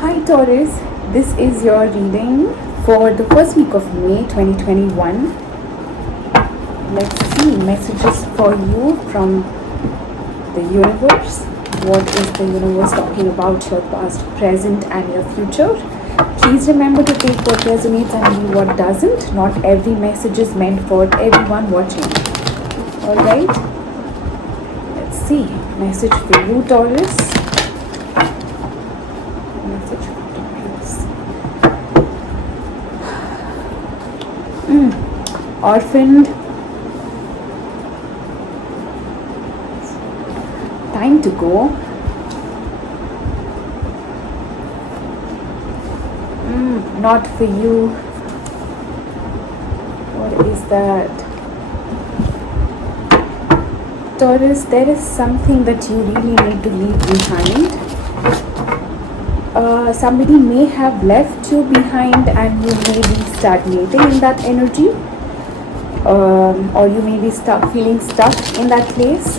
Hi Taurus, this is your reading for the first week of May 2021. Let's see messages for you from the universe. What is the universe talking about your past, present, and your future? Please remember to take what resonates and leave what doesn't. Not every message is meant for everyone watching. Alright? Let's see. Message for you, Taurus. Message for Taurus. Orphaned. Time to go. Not for you. What is that? Taurus, there is something that you really need to leave behind. Somebody may have left you behind and you may be stagnating in that energy. Or you may be feeling stuck in that place.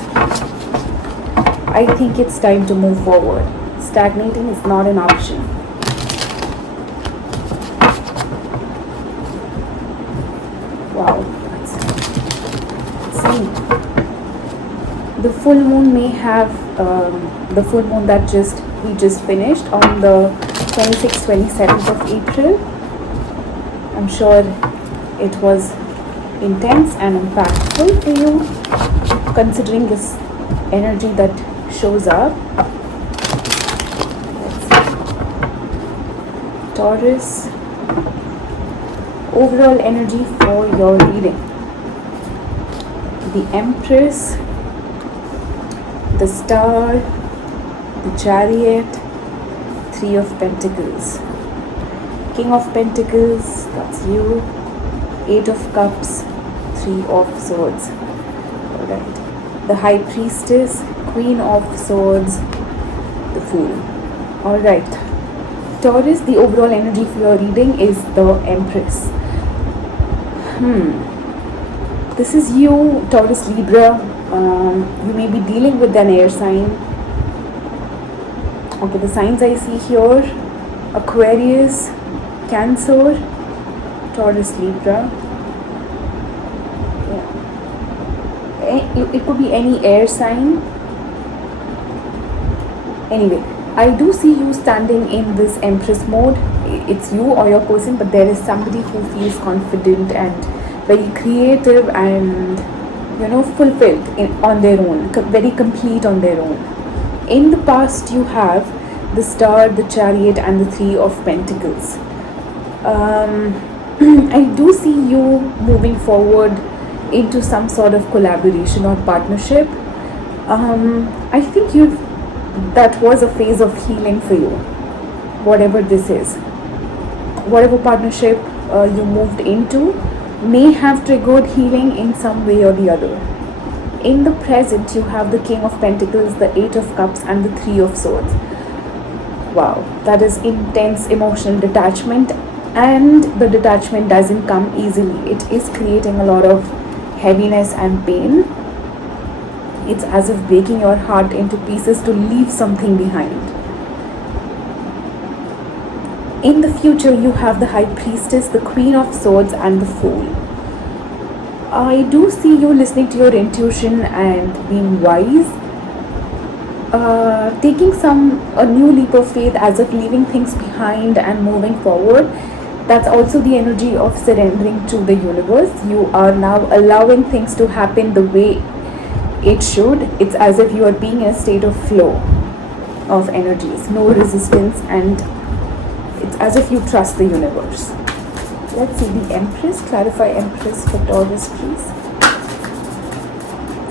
I think it's time to move forward. Stagnating is not an option. Wow, let's see. The full moon may have the full moon that we just finished on the 26th, 27th of April. I'm sure it was intense and impactful for you, considering this energy that shows up. Let's see. Taurus, overall energy for your reading. The Empress, the Star, the Chariot, Three of Pentacles, King of Pentacles, that's you, Eight of Cups, Three of Swords. Alright. The High Priestess, Queen of Swords, the Fool. Alright. Taurus, the overall energy for your reading is the Empress. This is you, Taurus Libra. You may be dealing with an air sign. Okay, the signs I see here: Aquarius, Cancer, Taurus Libra. It could be any air sign. Anyway, I do see you standing in this Empress mode. It's you or your person, but there is somebody who feels confident and very creative and fulfilled on their own, very complete on their own. In the past, you have the Star, the Chariot, and the Three of Pentacles. I do see you moving forward into some sort of collaboration or partnership. I think that was a phase of healing for you, whatever this is. Whatever partnership you moved into may have triggered healing in some way or the other. In the present, you have the King of Pentacles, the Eight of Cups, and the Three of Swords. Wow, that is intense emotional detachment, and the detachment doesn't come easily. It is creating a lot of heaviness and pain. It's as if breaking your heart into pieces to leave something behind. In the future, you have the High Priestess, the Queen of Swords, and the Fool. I do see you listening to your intuition and being wise, taking a new leap of faith, as if leaving things behind and moving forward. That's also the energy of surrendering to the universe. You are now allowing things to happen the way it should. It's as if you are being in a state of flow of energies, no resistance, and it's as if you trust the universe. Let's see the Empress. Clarify Empress for Taurus, please.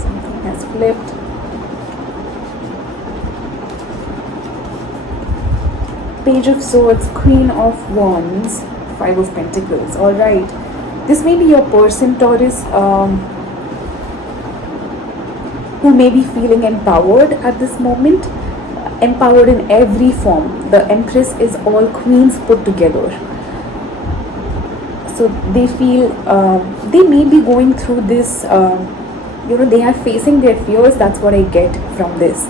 Something has flipped. Page of Swords, Queen of Wands, Five of Pentacles. Alright. This may be your person, Taurus, who may be feeling empowered at this moment. Empowered in every form. The Empress is all queens put together. So they feel they may be going through this, they are facing their fears. That's what I get from this.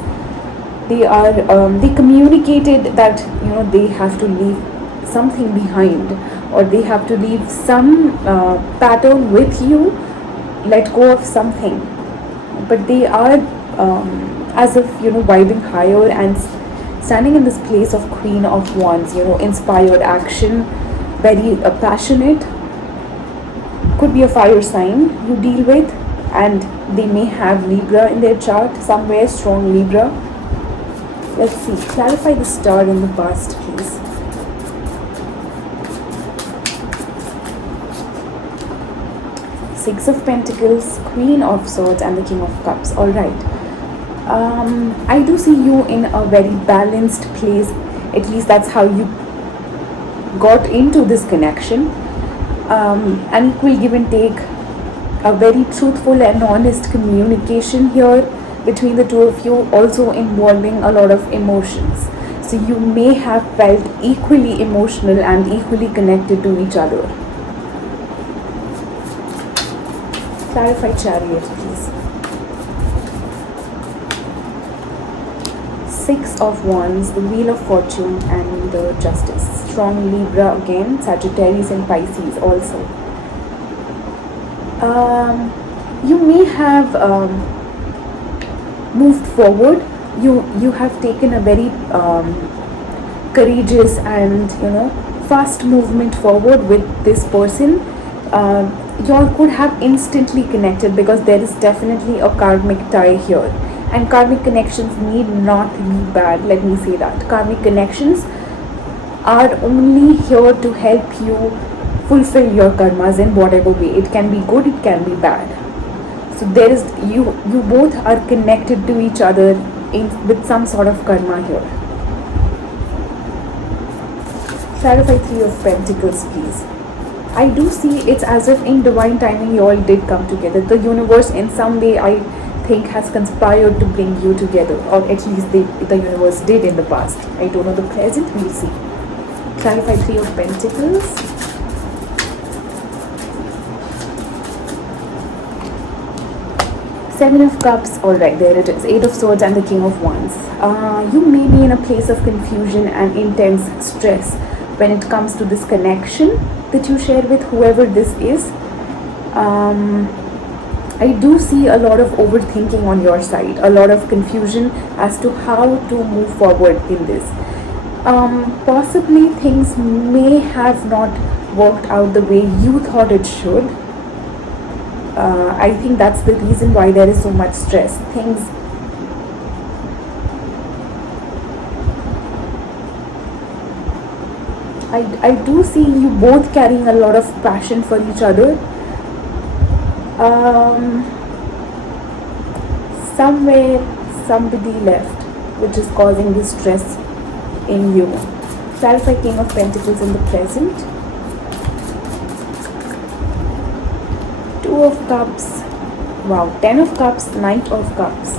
They communicated that they have to leave something behind, or they have to leave some pattern with you, let go of something. But they are as if vibing higher and standing in this place of Queen of Wands, inspired action, very passionate. Could be a fire sign you deal with, and they may have Libra in their chart, somewhere strong Libra. Let's see, clarify the star in the past, please. Six of Pentacles, Queen of Swords, and the King of Cups. All right. I do see you in a very balanced place. At least that's how you got into this connection. An equal give and take, a very truthful and honest communication here between the two of you, also involving a lot of emotions. So you may have felt equally emotional and equally connected to each other. Clarify Chariot, please. Six of Wands, the Wheel of Fortune, and the Justice. Strong Libra again, Sagittarius and Pisces also. You may have moved forward. You have taken a very courageous and fast movement forward with this person. You all could have instantly connected, because there is definitely a karmic tie here, and karmic connections need not be bad. Let me say that karmic connections are only here to help you fulfill your karmas in whatever way. It can be good, it can be bad. So there is you both are connected to each other with some sort of karma here. Clarify Three of Pentacles, please. I do see it's as if in divine timing you all did come together. The universe in some way, I think, has conspired to bring you together, or at least the universe did in the past. I don't know the present, we'll see. Clarify Three of Pentacles. Seven of Cups, alright, there it is. Eight of Swords and the King of Wands. You may be in a place of confusion and intense stress when it comes to this connection that you share with whoever this is. I do see a lot of overthinking on your side, a lot of confusion as to how to move forward in this. Possibly things may have not worked out the way you thought it should. I think that's the reason why there is so much stress. I do see you both carrying a lot of passion for each other. Somewhere somebody left, which is causing this stress in you. Clarify King of Pentacles in the present. Two of Cups. Wow, Ten of Cups, Knight of Cups.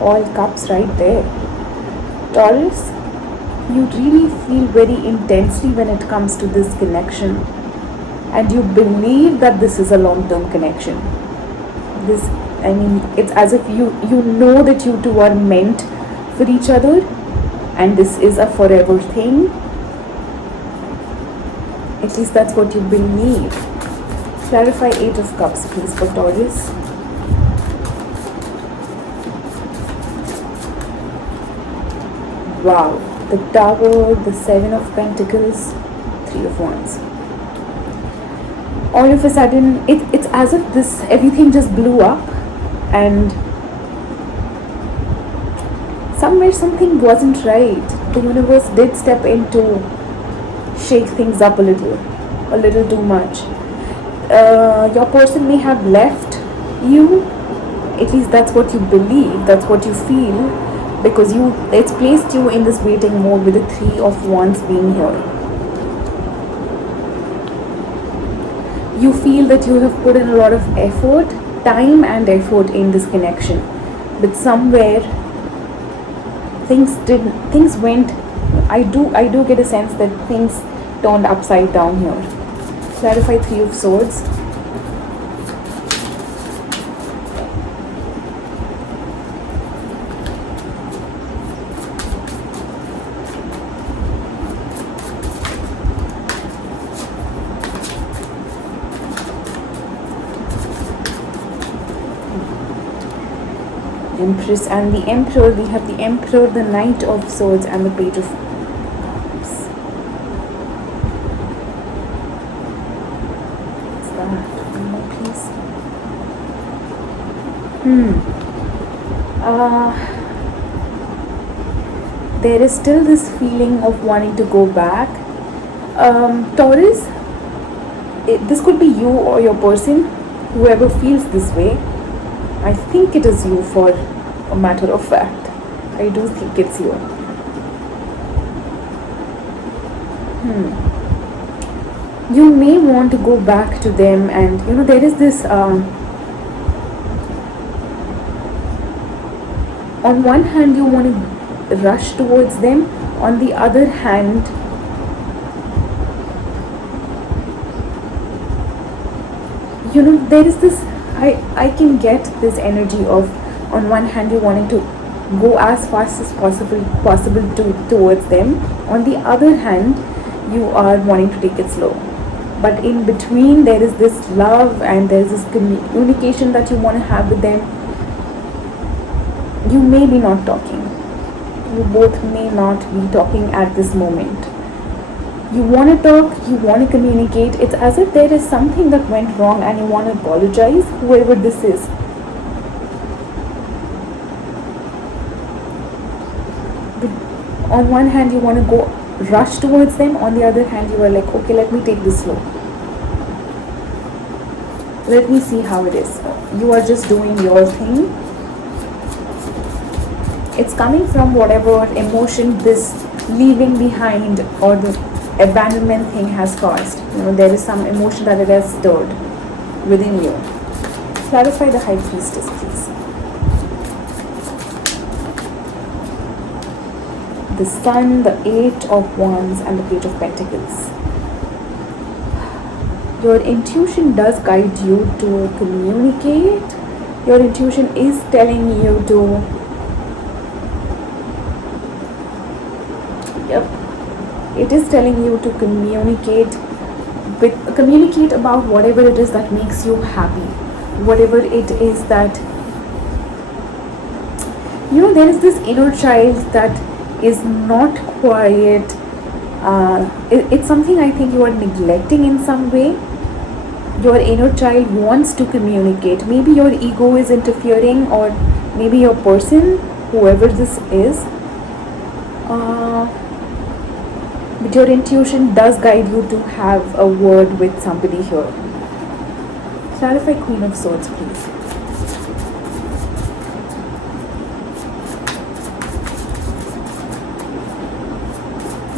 All cups right there. Taurus, you really feel very intensely when it comes to this connection, and you believe that this is a long-term connection. It's as if you know that you two are meant for each other, and this is a forever thing. At least that's what you believe. Clarify Eight of Cups, please, for Taurus. Wow, the Tower, the Seven of Pentacles, Three of Wands. All of a sudden, it's as if everything just blew up, and somewhere something wasn't right. The universe did step in to shake things up a little too much. Your person may have left you. At least that's what you believe, that's what you feel, because it's placed you in this waiting mode with the Three of Wands being here. You feel that you have put in a lot of effort, time and effort in this connection, but somewhere things went. I do get a sense that things turned upside down here. Clarify Three of Swords. Empress and the Emperor. We have the Emperor, the Knight of Swords, and the Page of Cups. What's that? One more, please. There is still this feeling of wanting to go back. Taurus, this could be you or your person, whoever feels this way. I think it is you, for a matter of fact. I do think it's you. You may want to go back to them, and there is this on one hand you want to rush towards them, on the other hand there is this, I can get this energy of, on one hand you wanting to go as fast as possible towards them, on the other hand you are wanting to take it slow, but in between there is this love and there is this communication that you want to have with them. You may be not talking, you both may not be talking at this moment. You want to talk, you want to communicate. It's as if there is something that went wrong and you want to apologize, whoever this is. But on one hand you want to go rush towards them, on the other hand you are like, okay, let me take this slow. Let me see how it is. You are just doing your thing. It's coming from whatever emotion this leaving behind or the abandonment thing has caused. There is some emotion that it has stirred within you. Clarify the High Priestess, please. The Sun, the Eight of Wands, and the Page of Pentacles. Your intuition does guide you to communicate. Your intuition is telling you to it is telling you to communicate about whatever it is that makes you happy, whatever it is that there is this inner child that is not quiet. It's something I think you are neglecting in some way. Your inner child wants to communicate. Maybe your ego is interfering, or maybe your person, whoever this is, but your intuition does guide you to have a word with somebody here. Clarify Queen of Swords, please.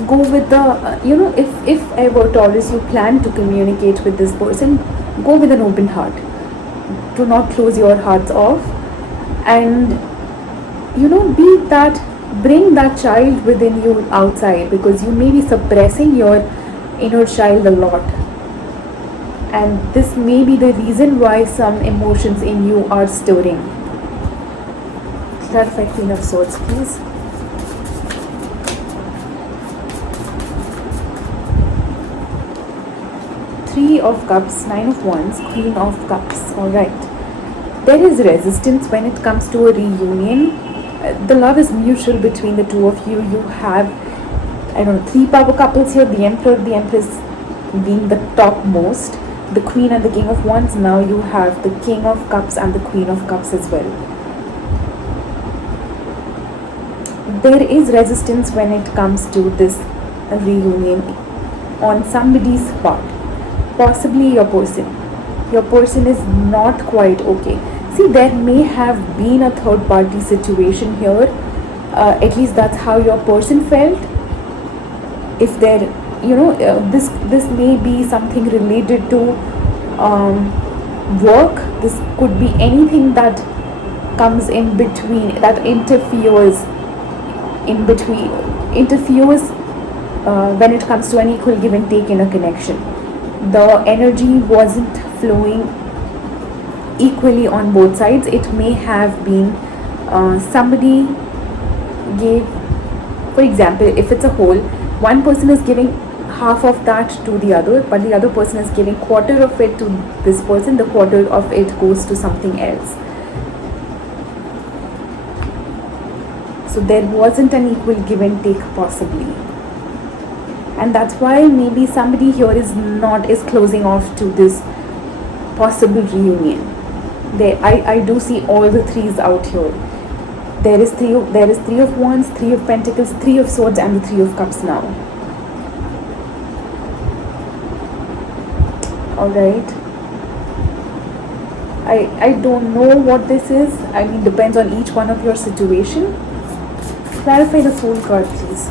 Go with the, if ever, Taurus, you plan to communicate with this person, go with an open heart. Do not close your hearts off, and bring that child within you outside, because you may be suppressing your inner child a lot, and this may be the reason why some emotions in you are stirring. Clarify Queen of Swords, please. Three of Cups, Nine of Wands, Queen of Cups. Alright. There is resistance when it comes to a reunion. The love is mutual between the two of you. You have, three power couples here. The Emperor, the Empress being the topmost. The Queen and the King of Wands. Now you have the King of Cups and the Queen of Cups as well. There is resistance when it comes to this reunion on somebody's part. Possibly your person. Your person is not quite okay. See, there may have been a third party situation here. At least that's how your person felt. If there, this may be something related to work. This could be anything that comes in between, that interferes when it comes to an equal give and take in a connection. The energy wasn't flowing equally on both sides. It may have been somebody gave, for example, if it's a whole, one person is giving half of that to the other, but the other person is giving quarter of it to this person, the quarter of it goes to something else. So there wasn't an equal give and take possibly. And that's why maybe somebody here is closing off to this possible reunion. I do see all the threes out here. There is three of wands, three of pentacles, three of swords, and the three of cups now. Alright. I don't know what this is. I mean, depends on each one of your situation. Clarify the Fool card, please.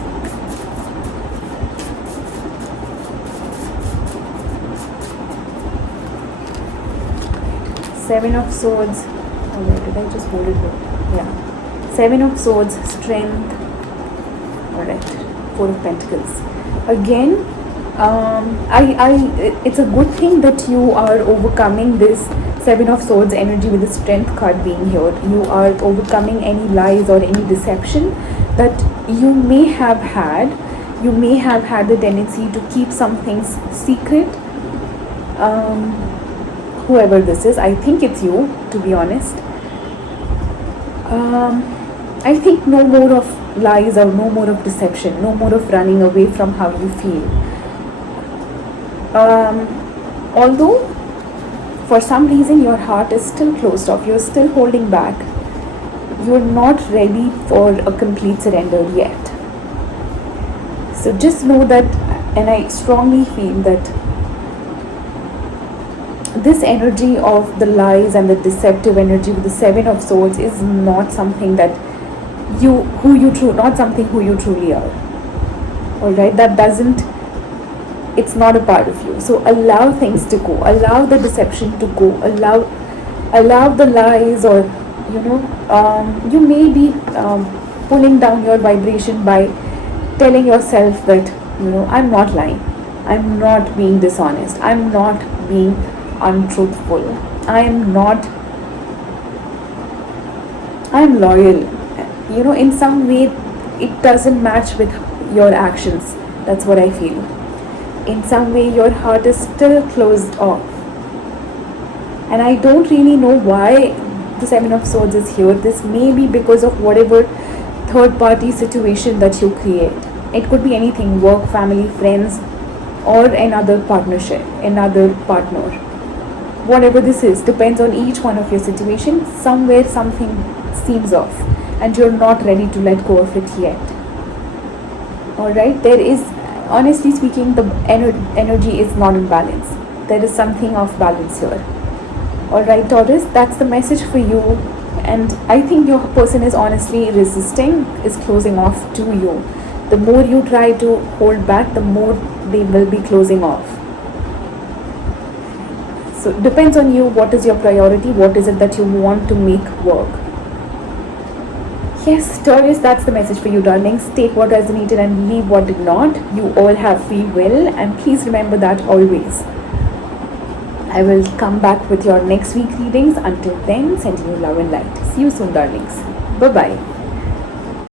Seven of Swords. Oh wait, did I just hold it here? Yeah. Seven of Swords, Strength. Alright. Four of Pentacles. Again, it's a good thing that you are overcoming this Seven of Swords energy with the Strength card being here. You are overcoming any lies or any deception that you may have had. You may have had the tendency to keep some things secret. Whoever this is, I think it's you, to be honest. I think no more of lies or no more of deception, no more of running away from how you feel. Although for some reason your heart is still closed off, you're still holding back, you're not ready for a complete surrender yet. So just know that, and I strongly feel that this energy of the lies and the deceptive energy with the Seven of Swords is not something that not something who you truly are. Alright, it's not a part of you. So allow things to go, allow the deception to go, allow the lies, or you may be pulling down your vibration by telling yourself that I'm not lying, I'm not being dishonest, I'm not being untruthful, I'm loyal. In some way it doesn't match with your actions. That's what I feel. In some way your heart is still closed off, and I don't really know why the Seven of Swords is here. This may be because of whatever third party situation that you create. It could be anything: work, family, friends, or another partnership, another partner. Whatever this is, depends on each one of your situation. Somewhere something seems off and you're not ready to let go of it yet. Alright, there is, honestly speaking, the energy is not in balance. There is something off balance here. Alright, Taurus, that's the message for you. And I think your person is honestly resisting, is closing off to you. The more you try to hold back, the more they will be closing off. So it depends on you. What is your priority? What is it that you want to make work? Yes, Taurus, that's the message for you, darlings. Take what resonated and leave what did not. You all have free will, and please remember that always. I will come back with your next week readings. Until then, sending you love and light. See you soon, darlings. Bye-bye.